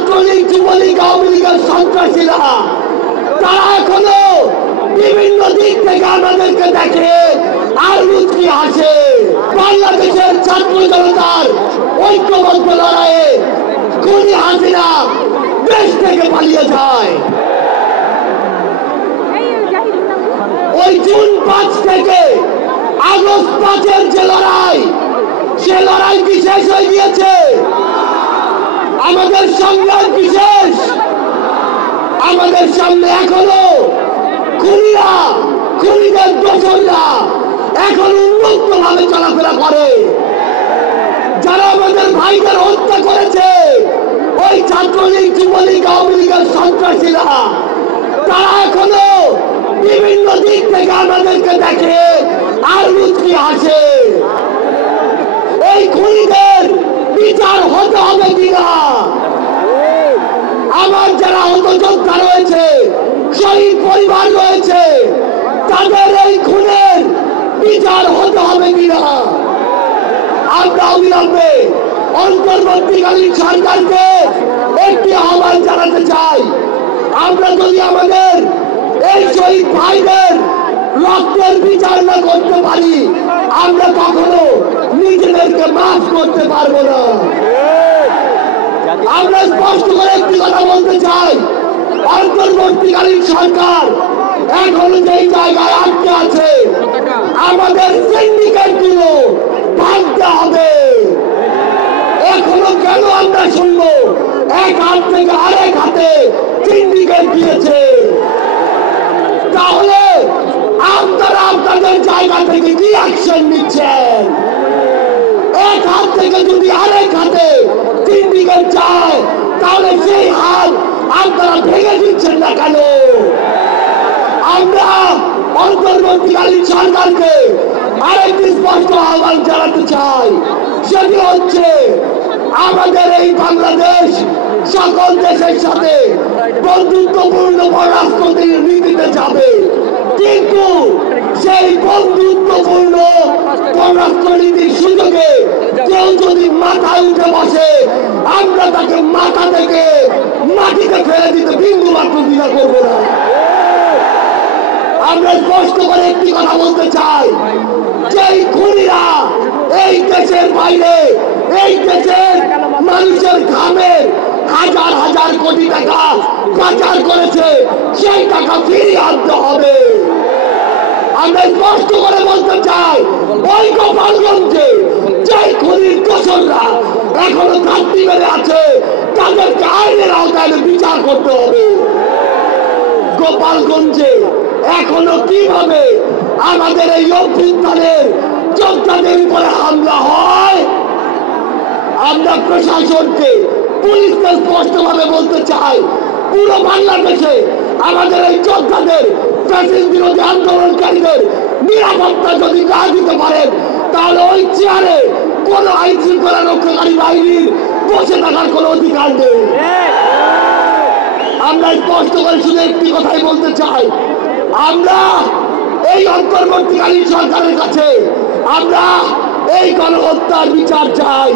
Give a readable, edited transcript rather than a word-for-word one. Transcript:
ছাত্রলীগ যুবলীগ আওয়ামী লীগের সন্ত্রাসীরা তারা এখনো বিভিন্ন দিক থেকে আমাদেরকে দেখে আর মুচকি হাসে। বাংলাদেশের ছাত্র জনতার ঐক্যবদ্ধ লড়াইয়ে খুনি হাসিনা দেশ থেকে পালিয়ে যায়। ওই জুন 5 থেকে আগস্ট 5-এর যে লড়াই, সে লড়াই কি শেষ হয়ে গিয়েছে? আমাদের সংগ্রাম কি শেষ? আমাদের সামনে এখনো খুনিরা, খুনিদের দোসররা এখন উন্মুক্ত ভাবে চলাফেরা করে। যারা আমাদের ভাইদের হত্যা করেছে, ওই ছাত্রলীগ যুবলীগ আওয়ামী লীগের সন্ত্রাসীরা, তারা এখনো বিভিন্ন দিক থেকে আমাদেরকে দেখে আর মুচকি হাসে। এই খুনিদের বিচার হতে হবে কিনা? আমার যারা হতযোদ্ধা রয়েছে, শহীদ পরিবার রয়েছে, তাদের এই খুনের বিচার হতে হবে কিনা? আমরা অবিলম্বে অন্তর্বর্তীকালীন সরকারকে একটি আহ্বান জানাতে চাই। আমরা যদি আমাদের এই শহীদ ভাইদের রক্তের বিচার না করতে পারি, আমরা কখনো নিজেদেরকে মাফ করতে পারবো না। আমরা স্পষ্ট করে একটি কথা বলতে চাই, অন্তর্বর্তীকালীন সরকার এখনো যেই জায়গায় আটকে আছে, আমাদের সিন্ডিকেট গুলো ভাঙতে হবে। এখনো কেন আমরা শুনবো এক হাত থেকে আরেক হাতে সিন্ডিকেট দিয়েছে? তাহলে আপনারা আপনাদের জায়গা থেকে কি অ্যাকশন নিচ্ছেন? এক হাত থেকে যদি আরেক হাতে সিন্ডিকেট যায়, তাহলে সেই হাত আপনারা ভেঙে দিচ্ছেন না কেন? আমরা অন্তর্বর্তীকালীন সরকারকে আরেকটি স্পষ্ট আহ্বান জানাতে চাই। সেটি হচ্ছে, আমাদের এই বাংলাদেশ সকল দেশের সাথে বন্ধুত্বপূর্ণ পররাষ্ট্র নীতিতে যাবে, কিন্তু সেই বন্ধুত্বপূর্ণ পররাষ্ট্রনীতির সুযোগে কেউ যদি মাথায় উঠে বসে, আমরা তাকে মাথা থেকে মাটিতে ফেলে দিতে বিন্দু মাত্র দ্বিধা করবো না। আমরা স্পষ্ট করে একটি কথা বলতে চাই, যেই খুনিরা এই দেশের বাইরে, এই দেশের মানুষের ঘামের হাজার হাজার কোটি টাকা পাচার করেছে, সেই টাকা ফিরিয়ে আনতে হবে। আমরা স্পষ্ট করে বলতে চাই, ওই গোপালগঞ্জে যে খুনির দোসররা এখনো ঘাটতি মেরে আছে, তাদেরকে আইনের আওতায় বিচার করতে হবে। গোপালগঞ্জে এখনো কিভাবে আমাদের এই অভ্যুত্থানের যোদ্ধাদের উপরে হামলা হয়, আমরা প্রশাসনকে, পুলিশকে স্পষ্ট ভাবে বলতে চাই, পুরো বাংলাদেশে আমাদের এই যোদ্ধাদের, ফ্যাসিস্ট বিরোধী আন্দোলনকারীদের নিরাপত্তা যদি না দিতে পারেন, তাহলে ওই চেয়ারে কোন আইন শৃঙ্খলা রক্ষাকারী বাহিনীর বসে থাকার কোন অধিকার নেই। আমরা স্পষ্ট করে শুধু একটি কথাই বলতে চাই, আমরা এই অন্তর্বর্তীকালীন সরকারের কাছে আমরা এই গণহত্যার বিচার চাই।